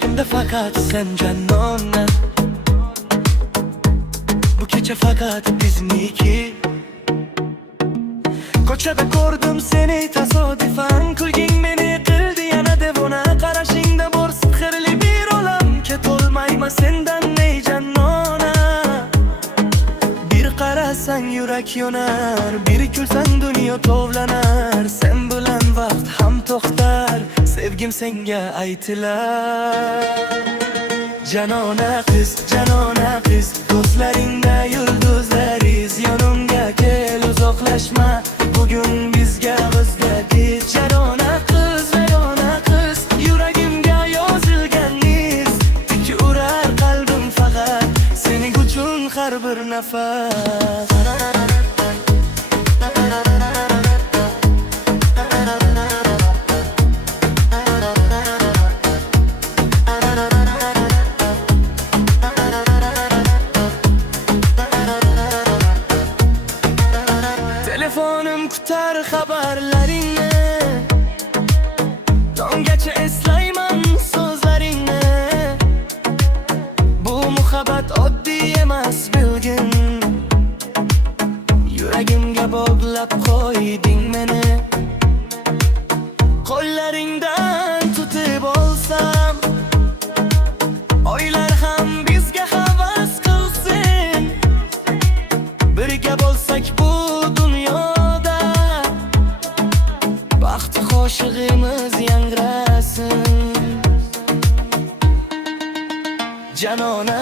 Yuragimda faqat sen canona. Bu kecha faqat bizniki. Ko'chada ko'rdim seni tasodifan, kulging meni qildi yana devona. Qarashingda bor sehrli bir olam, ketolmayman sendan ey canona. Bir qarasang yurak yonar, bir kulsang dunyo tovlanar. Sen bilan vaqt ham to'xtar, sevgim senga aytilar. Janona qiz, ko'zlaringda yulduzlar iz. Yonimga kel, uzoqlashma, bugun bizga o'zga tiz. Janona qiz, yuragimga yozilgan iz. Tik urar qalbim faqat sening uchun har bir nafas. Telefonum kutar xabarlaringni, tonggacha eslayman so'zlaringni. Bu muhabbat oddiy emas bilgin, yuragimga bog'lab qo'yding meni. Qo'llaringdan tutib olsam, oylar ham bizga havas qilsin. Birga bo'lsak bu dunyoda, baxti qo'shig'imiz yangrasin. Janona